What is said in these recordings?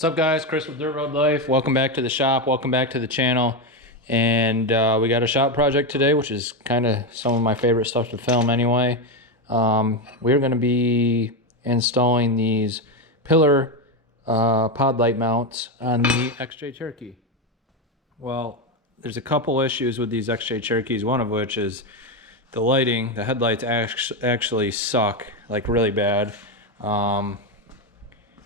What's up, guys? Chris with Dirt Road Life. Welcome back to the shop. Welcome back to the channel. And we got a shop project today, which is kind of some of my favorite stuff to film anyway. We're going to be installing these pillar pod light mounts on the XJ Cherokee. Well, there's a couple issues with these XJ Cherokees, one of which is the lighting. The headlights actually suck, like really bad.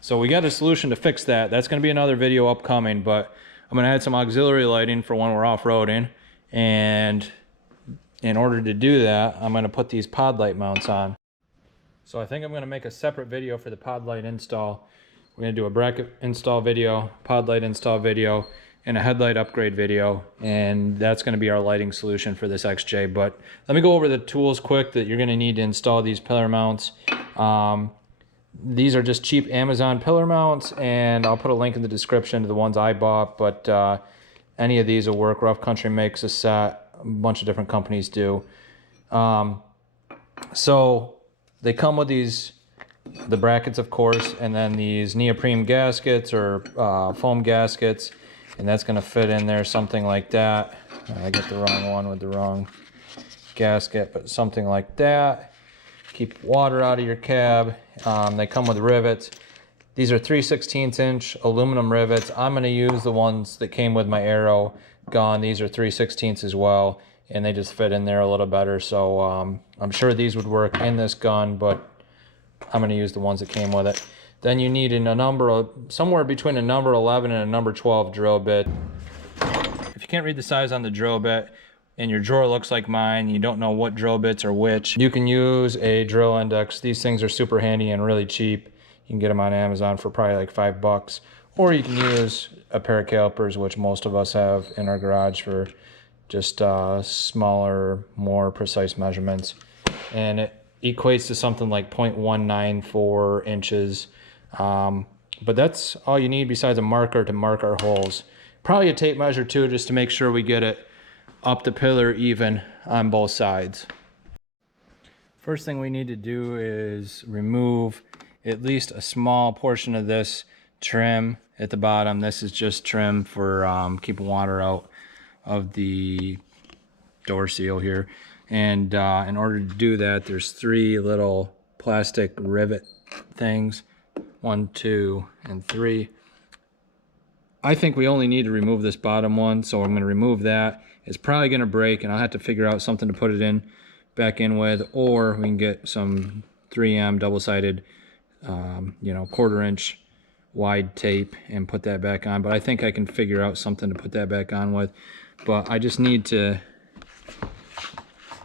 So we got a solution to fix that. That's going to be another video upcoming, but I'm going to add some auxiliary lighting for when we're off-roading. And in order to do that, I'm going to put these pod light mounts on. So I think I'm going to make a separate video for the pod light install. We're going to do a bracket install video, pod light install video, and a headlight upgrade video. And that's going to be our lighting solution for this XJ. But let me go over the tools quick that you're going to need to install these pillar mounts. These are just cheap Amazon pillar mounts, and I'll put a link in the description to the ones I bought, but any of these will work. Rough Country makes a set, a bunch of different companies do. So they come with the brackets, of course, and then these neoprene gaskets or foam gaskets, and that's going to fit in there something like that. I got the wrong one with the wrong gasket, but something like that. Keep water out of your cab. They come with rivets. These are 3/16 inch aluminum rivets. I'm going to use the ones that came with my Arrow gun. These are 3/16 as well, and they just fit in there a little better. So I'm sure these would work in this gun, but I'm going to use the ones that came with it. Then you need somewhere between a number 11 and a number 12 drill bit. If you can't read the size on the drill bit, and your drawer looks like mine, you don't know what drill bits are which, you can use a drill index. These things are super handy and really cheap. You can get them on Amazon for probably like $5. Or you can use a pair of calipers, which most of us have in our garage, for just smaller, more precise measurements. And it equates to something like 0.194 inches. But that's all you need besides a marker to mark our holes. Probably a tape measure too, just to make sure we get it up the pillar even on both sides. First thing we need to do is remove at least a small portion of this trim at the bottom. This is just trim for keeping water out of the door seal here. And in order to do that, there's 3 little plastic rivet things. 1, 2, and 3. I think we only need to remove this bottom one, so I'm going to remove that. It's probably going to break, and I'll have to figure out something to put it back in with, or we can get some 3M double-sided, 1/4 inch wide tape and put that back on. But I think I can figure out something to put that back on with. But I just need to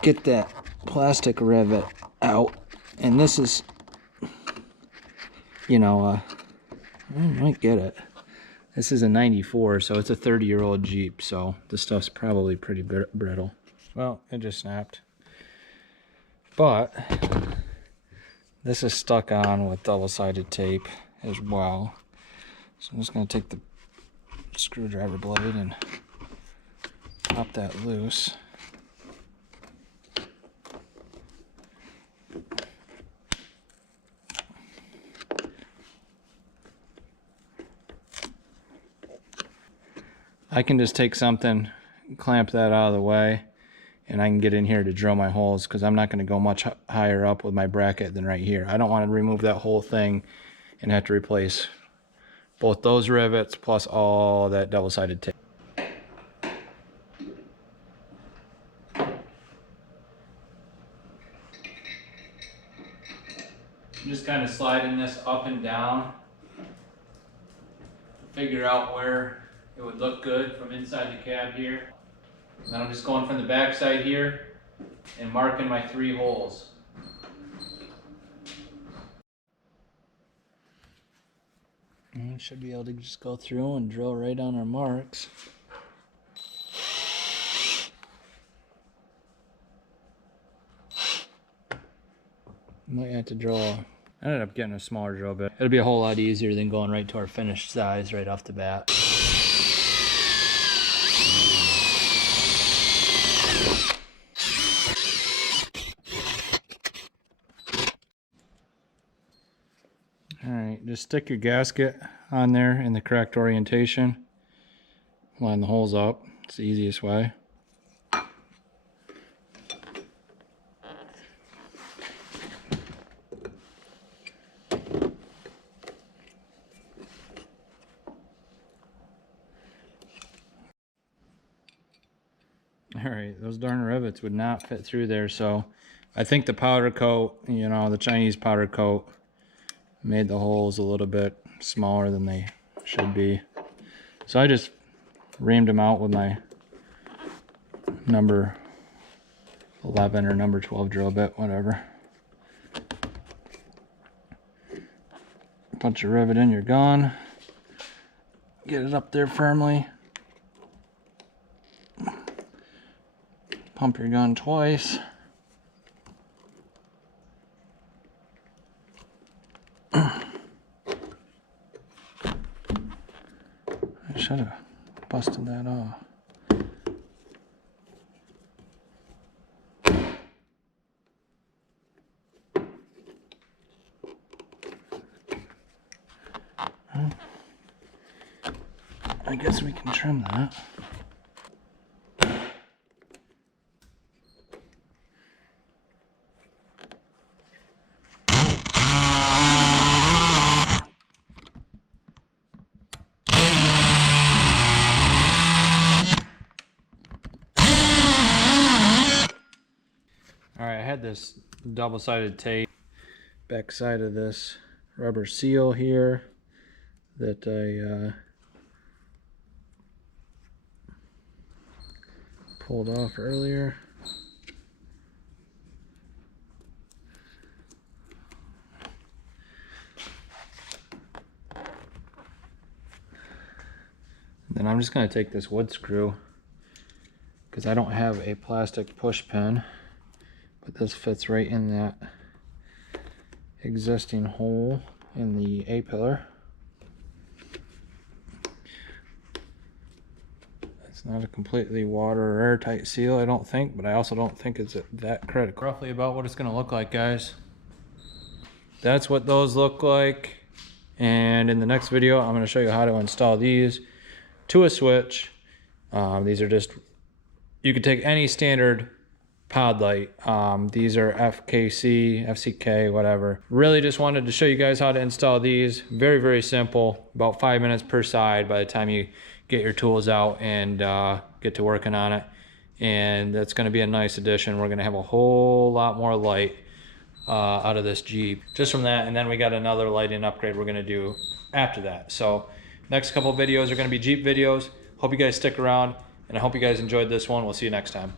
get that plastic rivet out, and this is, I might get it. This is a 94, so it's a 30-year-old Jeep, so this stuff's probably pretty brittle. Well, it just snapped. But this is stuck on with double-sided tape as well. So I'm just going to take the screwdriver blade and pop that loose. I can just take something, clamp that out of the way, and I can get in here to drill my holes, because I'm not going to go much higher up with my bracket than right here. I don't want to remove that whole thing and have to replace both those rivets plus all that double-sided tape. I'm just kind of sliding this up and down, figure out where it would look good from inside the cab here. And then I'm just going from the back side here and marking my 3 holes. And we should be able to just go through and drill right on our marks. Might have to drill. I ended up getting a smaller drill bit. It'll be a whole lot easier than going right to our finished size right off the bat. Alright, just stick your gasket on there in the correct orientation. Line the holes up. It's the easiest way. Alright, those darn rivets would not fit through there, so I think the powder coat, you know, the Chinese powder coat made the holes a little bit smaller than they should be. So I just reamed them out with my number 11 or number 12 drill bit, whatever. Punch your rivet in your gun. Get it up there firmly. Pump your gun twice. I should have busted that off. I guess we can trim that. Alright, I had this double-sided tape back side of this rubber seal here that I pulled off earlier. Then I'm just going to take this wood screw, because I don't have a plastic push pin, but this fits right in that existing hole in the A-pillar. It's not a completely water or airtight seal, I don't think, but I also don't think it's that critical. Roughly about what it's going to look like, guys. That's what those look like, and in the next video I'm going to show you how to install these to a switch. These are just, you could take any standard pod light. These are FKC, FCK, whatever. Really just wanted to show you guys how to install these. Very, very simple. About 5 minutes per side by the time you get your tools out and get to working on it. And that's going to be a nice addition. We're going to have a whole lot more light out of this Jeep just from that. And then we got another lighting upgrade we're going to do after that. So next couple videos are going to be Jeep videos. Hope you guys stick around, and I hope you guys enjoyed this one. We'll see you next time.